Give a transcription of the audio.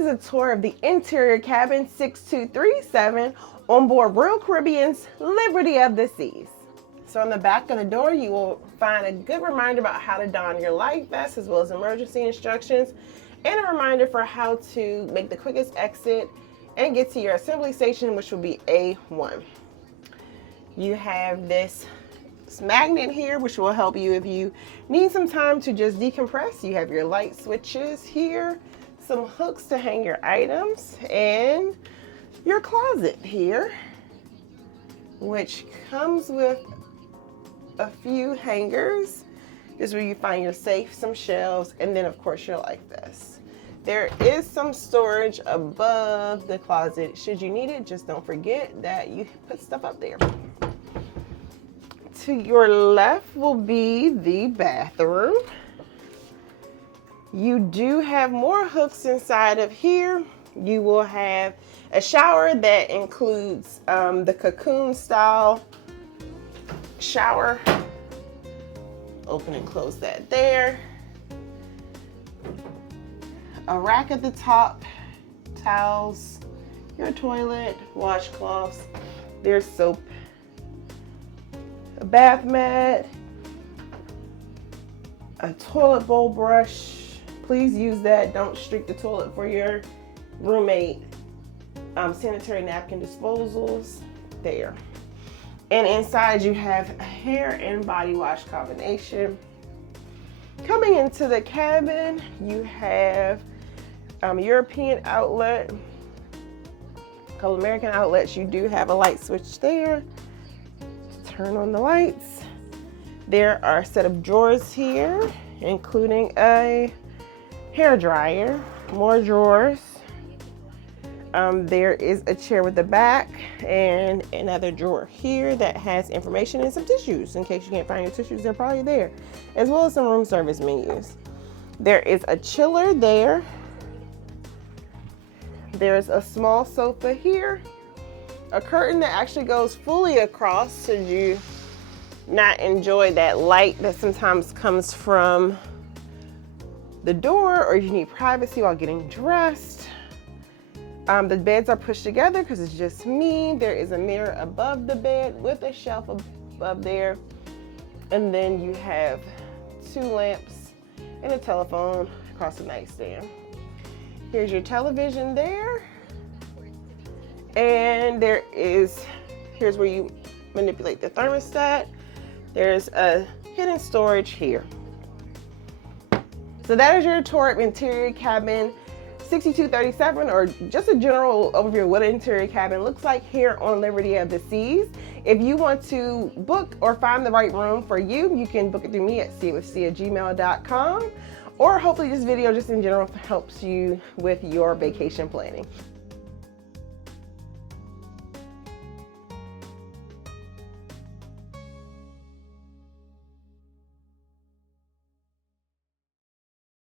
is a tour of the interior cabin 6237 on board Royal Caribbean's Liberty of the Seas. So on the back of the door, you will find a good reminder about how to don your life vest, as well as emergency instructions, and a reminder for how to make the quickest exit and get to your assembly station, which will be A1. You have this magnet here, which will help you if you need some time to just decompress. You have your light switches here, some hooks to hang your items, and your closet here, which comes with a few hangers. This is where you find your safe, some shelves, and then of course your life vest. There is some storage above the closet. Should you need it, just don't forget that you put stuff up there. To your left will be the bathroom. You do have more hooks inside of here. You will have a shower that includes the cocoon style shower. Open and close that there. A rack at the top, towels, your toilet, washcloths, there's soap, a bath mat, a toilet bowl brush. Please use that. Don't streak the toilet for your roommate. Sanitary napkin disposals there. And inside you have a hair and body wash combination. Coming into the cabin, you have European outlet, a couple American outlets. You do have a light switch there. Turn on the lights. There are a set of drawers here, including a hair dryer, more drawers. There is a chair with the back and another drawer here that has information and some tissues. In case you can't find your tissues, they're probably there, as well as some room service menus. There is a chiller there. There's a small sofa here, a curtain that actually goes fully across so you not enjoy that light that sometimes comes from the door, or you need privacy while getting dressed. The beds are pushed together because it's just me. There is a mirror above the bed with a shelf above there. And then you have 2 lamps and a telephone across the nightstand. Here's your television there. And here's where you manipulate the thermostat. There's a hidden storage here. So that is your tour of interior cabin 6237, or just a general overview of what an interior cabin looks like here on Liberty of the Seas. If you want to book or find the right room for you, you can book it through me at seawithc@gmail.com, or hopefully this video just in general helps you with your vacation planning.